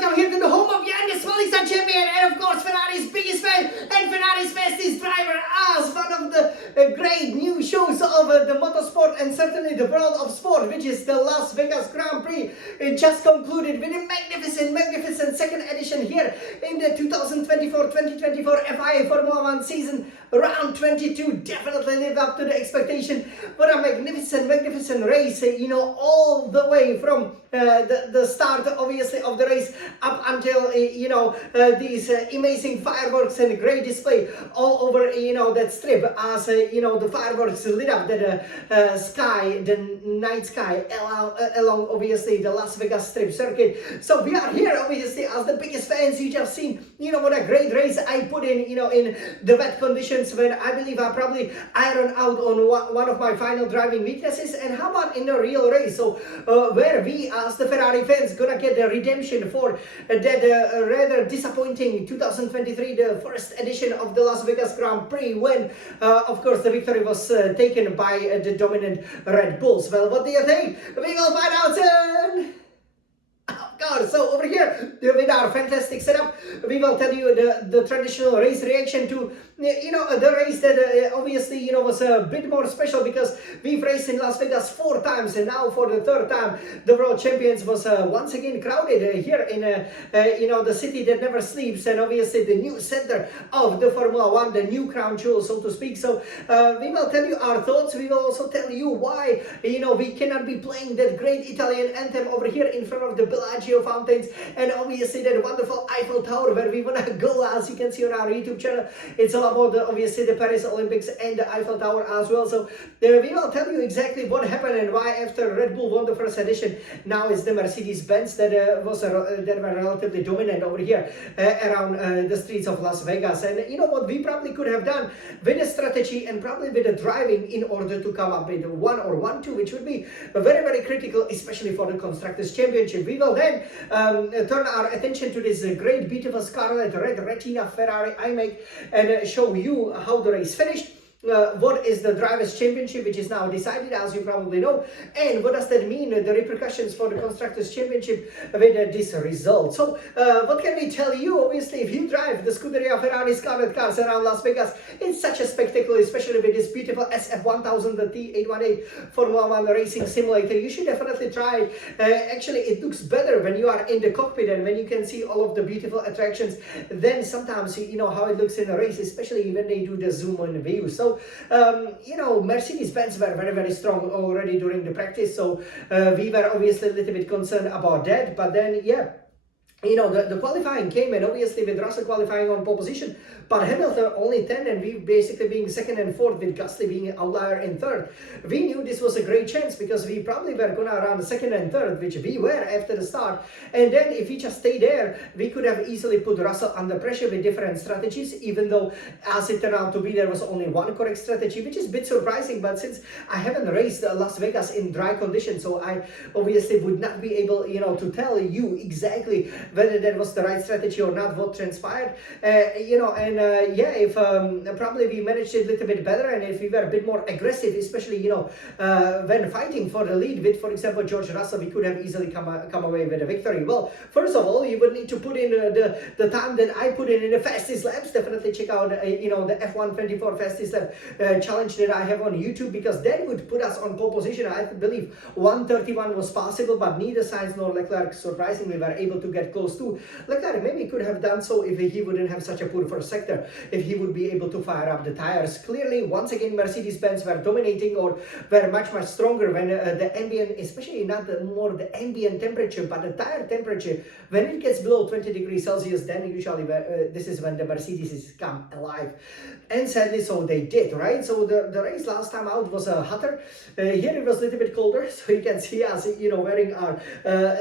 welcome here to the home of youngest Molly-Star champion and of course Ferrari's biggest fan and Ferrari's fastest driver as one of the great new shows of the motorsport and certainly the world of sport, which is the Las Vegas Grand Prix. It just concluded with a magnificent second edition here in the 2024-2024 FIA Formula 1 season. Round 22 definitely lived up to the expectation. What a magnificent race, all the way from the start obviously of the race up until these amazing fireworks and great display all over that strip as the fireworks lit up the sky, the night sky along obviously the Las Vegas Strip circuit. So we are here obviously as the biggest fans. You just seen what a great race I put in in the wet conditions when I believe I probably ironed out on one of my final driving weaknesses. And how about in a real race, so where we as the Ferrari fans gonna get the redemption for that rather disappointing 2023, the first edition of the Las Vegas Grand Prix, when of course the victory was taken by the dominant Red Bulls. Well, what do you think? We will find out soon. God, so over here with our fantastic setup, we will tell you the traditional race reaction to the race that obviously was a bit more special because we've raced in Las Vegas 4 times, and now for the 3rd time the World Champions was once again crowded here in the city that never sleeps, and obviously the new center of the Formula 1, the new crown jewel, so to speak. So we will tell you our thoughts. We will also tell you why we cannot be playing that great Italian anthem over here in front of the Bellagio fountains, and obviously that wonderful Eiffel Tower where we wanna go, as you can see on our YouTube channel. It's all about obviously the Paris Olympics and the Eiffel Tower as well. So we will tell you exactly what happened and why after Red Bull won the first edition, now it's the Mercedes-Benz that were relatively dominant over here around the streets of Las Vegas. And what we probably could have done with a strategy and probably with the driving in order to come up with 1 or 1-2, which would be very critical, especially for the Constructors' Championship. We will then turn our attention to this great beautiful scarlet red retina Ferrari iMac and show you how the race finished. What is the Drivers' Championship, which is now decided, as you probably know, and what does that mean, the repercussions for the Constructors' Championship with this result. So what can we tell you? Obviously, if you drive the Scuderia Ferrari Scarlet cars around Las Vegas, it's such a spectacle, especially with this beautiful SF1000, the T818 Formula 1 racing simulator. You should definitely try it. Actually, it looks better when you are in the cockpit and when you can see all of the beautiful attractions than sometimes how it looks in a race, especially when they do the zoom-in view. So Mercedes-Benz were very strong already during the practice, so we were obviously a little bit concerned about that. But then the qualifying came, and obviously with Russell qualifying on pole position, but Hamilton only 10, and we basically being 2nd and 4th, with Gasly being an outlier in 3rd. We knew this was a great chance because we probably were gonna run 2nd and 3rd, which we were after the start. And then if we just stay there, we could have easily put Russell under pressure with different strategies, even though as it turned out to be there was only one correct strategy, which is a bit surprising. But since I haven't raced Las Vegas in dry conditions, so I obviously would not be able to tell you exactly whether that was the right strategy or not, what transpired. If probably we managed it a little bit better, and if we were a bit more aggressive, especially when fighting for the lead with, for example, George Russell, we could have easily come away with a victory. Well, first of all, you would need to put in the time that I put in the fastest laps. Definitely check out the F124 fastest lap challenge that I have on YouTube, because that would put us on pole position. I believe 1:31 was possible, but neither Sainz nor Leclerc surprisingly were able to get close to. Leclerc maybe could have done so if he wouldn't have such a poor first sector, if he would be able to fire up the tires. Clearly, once again, Mercedes-Benz were dominating or were much stronger when the ambient, especially not more the ambient temperature, but the tire temperature, when it gets below 20 degrees Celsius, then usually this is when the Mercedes come alive. And sadly, so they did, right? So the race last time out was hotter. Here it was a little bit colder, so you can see us, wearing our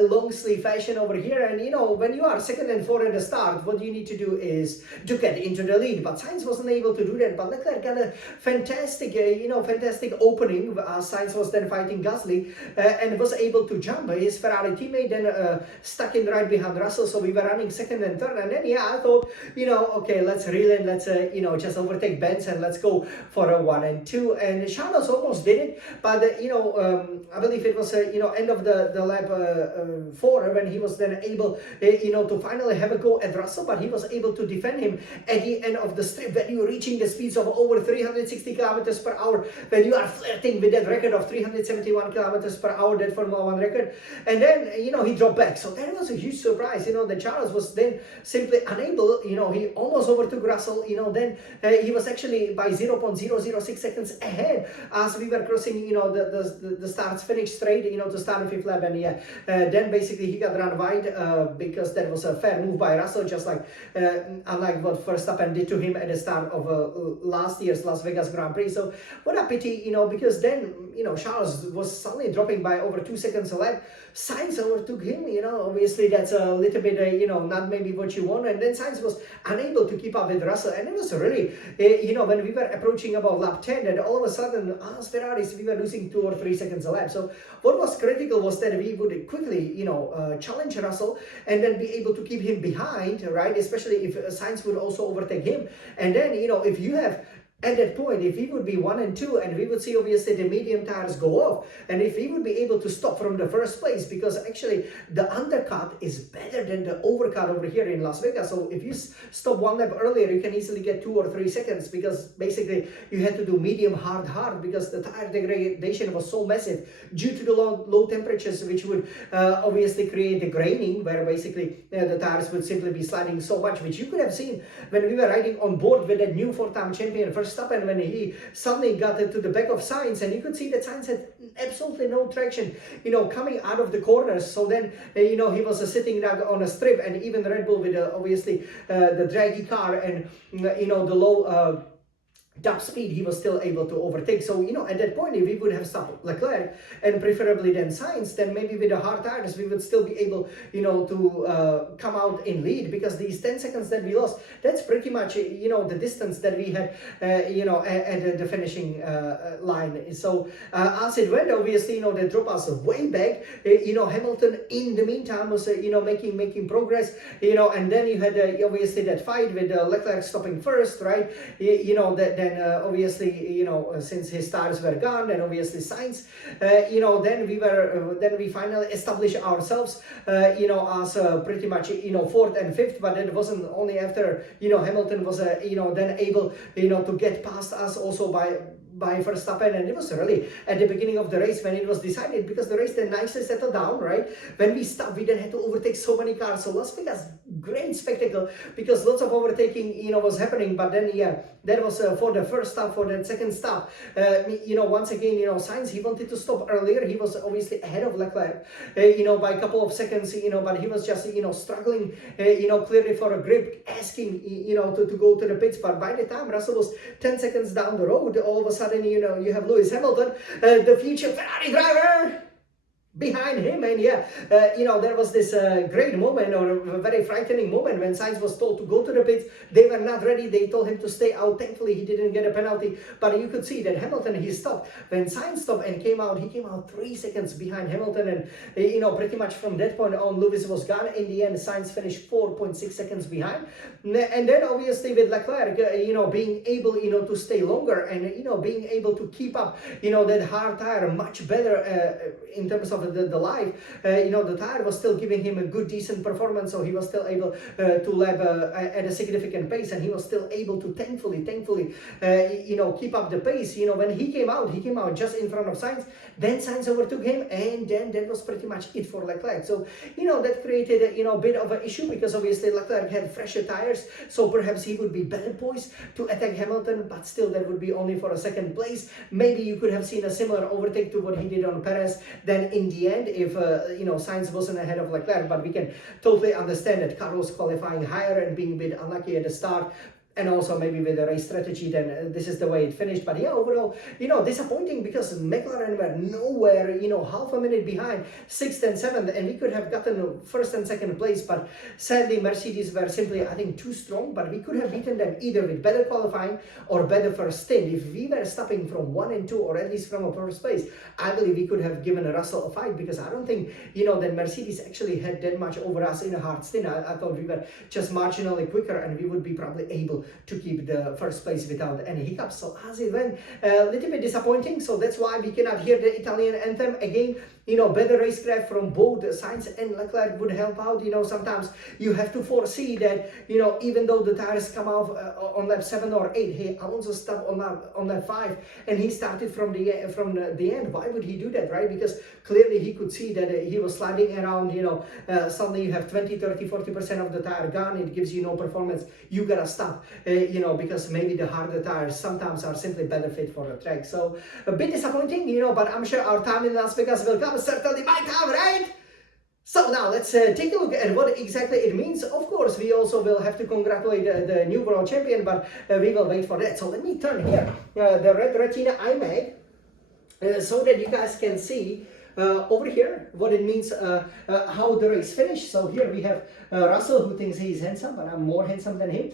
long sleeve fashion over here. And when you are 2nd and 4th at the start, what you need to do is to get into the lead. But Sainz wasn't able to do that. But Leclerc got a fantastic opening. Sainz was then fighting Gasly and was able to jump. His Ferrari teammate then stuck in right behind Russell. So we were running 2nd and 3rd. And then I thought, okay, let's reel in, let's just overtake Benz and let's go for a 1 and 2. And Charles almost did it, but I believe it was end of the lap 4 when he was then able to finally have a go at Russell, but he was able to defend him at the end of the strip when you are reaching the speeds of over 360 kilometers per hour, when you are flirting with that record of 371 kilometers per hour, that Formula 1 record. And then, he dropped back. So that was a huge surprise, that Charles was then simply unable, he almost overtook Russell, then he was actually by 0.006 seconds ahead as we were crossing, the starts finish straight, to start the fifth lap. And then basically he got run wide because that was a fair move by Russell, just like unlike what Verstappen did to him at the start of last year's Las Vegas Grand Prix. So what a pity, because then, Charles was suddenly dropping by over 2 seconds a lap. Sainz overtook him, obviously that's a little bit, not maybe what you want. And then Sainz was unable to keep up with Russell. And it was really, when we were approaching about lap 10, and all of a sudden, as Ferraris, we were losing 2 or 3 seconds a lap. So what was critical was that we would quickly, challenge Russell and then be able to keep him behind, right? Especially if Sainz would also overtake him. And then, if you have at that point, if he would be 1 and 2, and we would see obviously the medium tires go off, and if he would be able to stop from the first place, because actually the undercut is better than the overcut over here in Las Vegas. So if you stop 1 lap earlier, you can easily get 2 or 3 seconds, because basically you had to do medium, hard, because the tire degradation was so massive due to the low temperatures, which would obviously create the graining, where basically the tires would simply be sliding so much, which you could have seen when we were riding on board with that new 4-time champion Verstappen, when he suddenly got to the back of Sainz, and you could see that Sainz had absolutely no traction, coming out of the corners. So then, he was sitting on a strip, and even Red Bull with obviously the draggy car and, the low top speed, he was still able to overtake. So, at that point, if we would have stopped Leclerc and preferably then Sainz, then maybe with the hard tires, we would still be able, to come out in lead, because these 10 seconds that we lost, that's pretty much, the distance that we had, at the finishing line. So, as it went, obviously, they dropped us way back. Hamilton, in the meantime, was, making progress, and then you had, obviously, that fight with Leclerc stopping first, right? That obviously, since his tires were gone, and obviously Sainz, then we finally established ourselves, as pretty much, 4th and 5th, but it wasn't only after, Hamilton was, then able, to get past us also by Verstappen. And it was really at the beginning of the race when it was decided, because the race then nicely settled down, right? When we stopped, we then had to overtake so many cars. So Las Vegas, great spectacle, because lots of overtaking, was happening. But then, that was for the first stop. For the second stop, once again, Sainz, he wanted to stop earlier. He was obviously ahead of Leclerc, by a couple of seconds, but he was just, struggling, clearly for a grip, asking, to go to the pits. But by the time Russell was 10 seconds down the road, all of a sudden, you have Lewis Hamilton, the future Ferrari driver, behind him. And there was this great moment, or a very frightening moment, when Sainz was told to go to the pits. They were not ready. They told him to stay out. Thankfully, he didn't get a penalty, but you could see that Hamilton, he stopped. When Sainz stopped and came out, he came out 3 seconds behind Hamilton, and pretty much from that point on, Lewis was gone. In the end, Sainz finished 4.6 seconds behind, and then obviously with Leclerc, being able, to stay longer, and being able to keep up, that hard tire much better in terms of the life, the tire was still giving him a good, decent performance, so he was still able to lap at a significant pace, and he was still able to thankfully, keep up the pace. When he came out just in front of Sainz, then Sainz overtook him, and then that was pretty much it for Leclerc. So, that created, a bit of an issue, because obviously Leclerc had fresher tires, so perhaps he would be better poised to attack Hamilton, but still that would be only for a second place. Maybe you could have seen a similar overtake to what he did on Perez. Then in the end, if Sainz wasn't ahead of Leclerc, but we can totally understand that Carlos qualifying higher and being a bit unlucky at the start, and also maybe with the race strategy, then this is the way it finished. But overall, disappointing, because McLaren were nowhere, half a minute behind, 6th and 7th, and we could have gotten 1st and 2nd place, but sadly Mercedes were simply, I think, too strong. But we could have beaten them either with better qualifying or better first stint. If we were stopping from 1 and 2, or at least from a first place, I believe we could have given Russell a fight, because I don't think, that Mercedes actually had that much over us in a hard stint. I thought we were just marginally quicker, and we would be probably able to keep the first place without any hiccups. So as it went, a little bit disappointing. So that's why we cannot hear the Italian anthem again better racecraft from both Sainz and Leclerc would help out. Sometimes you have to foresee that, even though the tires come off on lap 7 or 8, hey, Alonso stopped on lap 5 and he started from the end. Why would he do that, right? Because clearly he could see that he was sliding around, suddenly you have 20, 30, 40% of the tire gone, it gives you no performance, you gotta stop, because maybe the harder tires sometimes are simply better fit for the track. So a bit disappointing, but I'm sure our time in Las Vegas will come, certainly my time, right? So now let's take a look at what exactly it means. Of course, we also will have to congratulate the new world champion, but we will wait for that. So let me turn here the red retina I made so that you guys can see over here what it means, how the race finished. So here we have Russell, who thinks he's handsome, but I'm more handsome than him.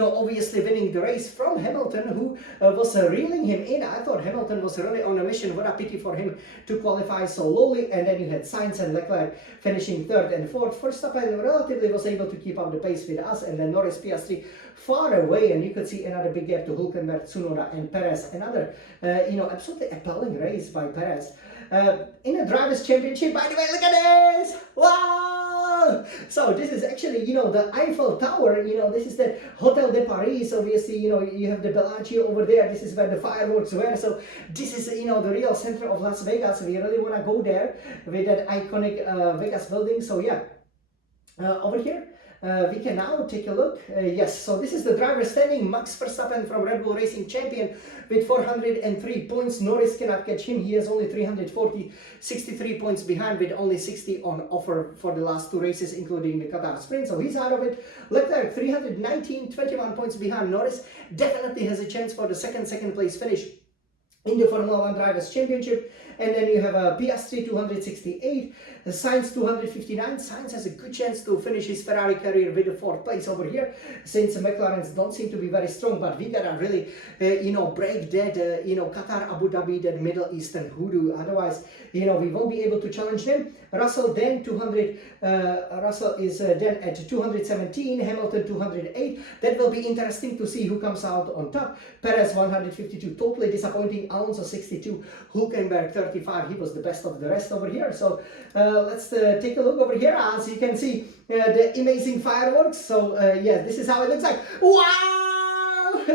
Obviously winning the race from Hamilton, who was reeling him in. I thought Hamilton was really on a mission. What a pity for him to qualify so lowly. And then you had Sainz and Leclerc finishing 3rd and 4th. Verstappen relatively was able to keep up the pace with us, and then Norris, Piastri far away, and you could see another big gap to Hülkenberg, Tsunoda and Perez. Another absolutely appalling race by Perez. In a Drivers' Championship, by the way, look at this! Wow! So this is actually, the Eiffel Tower, this is the Hotel de Paris, obviously, you have the Bellagio over there, this is where the fireworks were, so this is, the real center of Las Vegas. We really want to go there with that iconic Vegas building. So yeah, over here, we can now take a look. Yes, so this is the driver standing. Max Verstappen from Red Bull Racing champion with 403 points. Norris cannot catch him. He has only 63 points behind, with only 60 on offer for the last 2 races, including the Qatar sprint. So he's out of it. Leclerc 319, 21 points behind Norris. Definitely has a chance for the second place finish in the Formula 1 Drivers' Championship. And then you have Piastri 268, Sainz 259. Sainz has a good chance to finish his Ferrari career with the 4th place over here, since McLarens don't seem to be very strong. But we gotta really, break that, Qatar, Abu Dhabi, that Middle Eastern hoodoo. Otherwise, we won't be able to challenge them. Russell then 200. Russell is then at 217. Hamilton 208. That will be interesting to see who comes out on top. Perez 152, totally disappointing. Alonso 62. Hülkenberg 35. He was the best of the rest over here. So let's take a look over here. As you can see, the amazing fireworks. So yeah, this is how it looks like. Wow!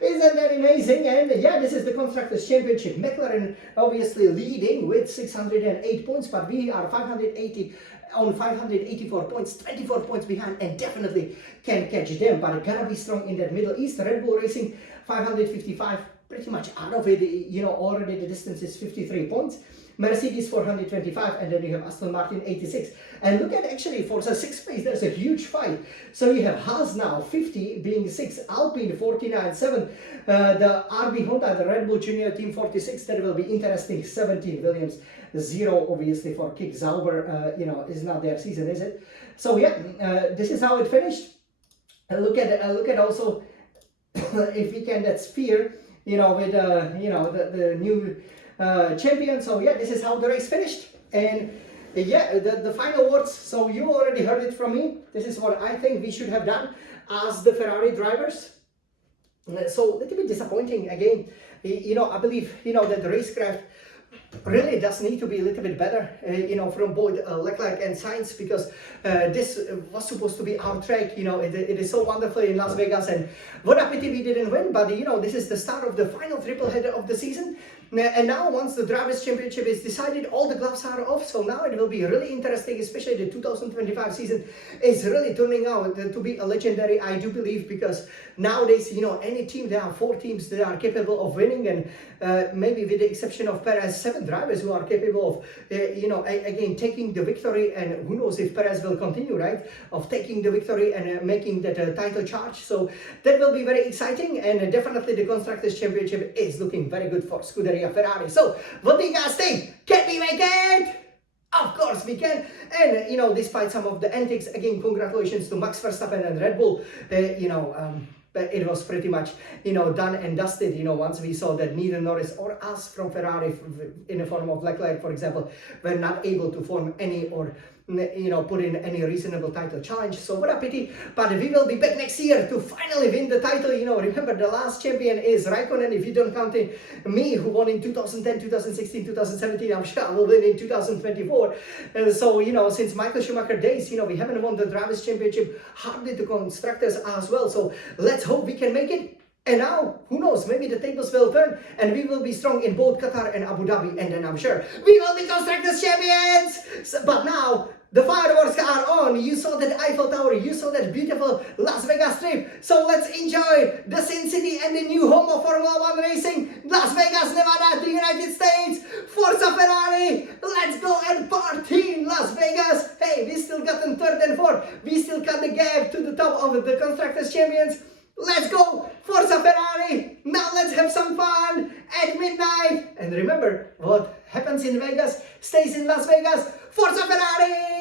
Isn't that amazing? And yeah, this is the Constructors' Championship. McLaren obviously leading with 608 points, but we are 584 points, 24 points behind, and definitely can catch them. But it gotta be strong in that Middle East. Red Bull Racing 555, pretty much out of it. Already the distance is 53 points. Mercedes 425, and then you have Aston Martin 86. And look at, actually, for the 6th place, there's a huge fight. So you have Haas now 50 being 6, Alpine 49, 7, the RB Honda, the Red Bull Junior Team 46. That will be interesting. 17 Williams, 0 obviously for Kick. Sauber, is not their season, is it? So yeah, this is how it finished. Look at also if we can, that sphere, with the new champion. So yeah, this is how the race finished. And yeah, the final words. So you already heard it from me. This is what I think we should have done as the Ferrari drivers. So a little bit disappointing again. I believe that the racecraft really does need to be a little bit better, from both Leclerc and Sainz, because this was supposed to be our track. It is so wonderful in Las Vegas, and what a pity we didn't win. But this is the start of the final triple header of the season. And now, once the Drivers' Championship is decided, all the gloves are off. So now it will be really interesting, especially the 2025 season is really turning out to be a legendary, I do believe, because nowadays, any team, there are 4 teams that are capable of winning, and maybe with the exception of Perez, 7 drivers who are capable of, again, taking the victory. And who knows if Perez will continue, right, of taking the victory and making that title charge. So that will be very exciting, and definitely the Constructors' Championship is looking very good for Scuderia Ferrari. So what do you guys think? Can we make it? Of course we can. And despite some of the antics, again, congratulations to Max Verstappen and Red Bull. But it was pretty much, done and dusted, once we saw that neither Norris or us from Ferrari, in the form of Leclerc, for example, were not able to form any or put in any reasonable title challenge. So what a pity. But we will be back next year to finally win the title. Remember, the last champion is Raikkonen. If you don't count me, who won in 2010, 2016, 2017, I'm sure I will win in 2024. So, since Michael Schumacher days, we haven't won the Drivers' Championship, hardly the Constructors as well. So let's hope we can make it. And now, who knows, maybe the tables will turn and we will be strong in both Qatar and Abu Dhabi, and then I'm sure we will be Constructors Champions! But now, the fireworks are on. You saw that Eiffel Tower, you saw that beautiful Las Vegas Strip. So let's enjoy the Sin City and the new home of Formula One racing, Las Vegas, Nevada, the United States. Forza Ferrari, let's go and party in Las Vegas. Hey, we still got in third and fourth. We still got the gap to the top of the Constructors Champions. Let's go, Forza Ferrari! Now let's have some fun at midnight. And remember, what happens in Vegas stays in Las Vegas. Forza Ferrari!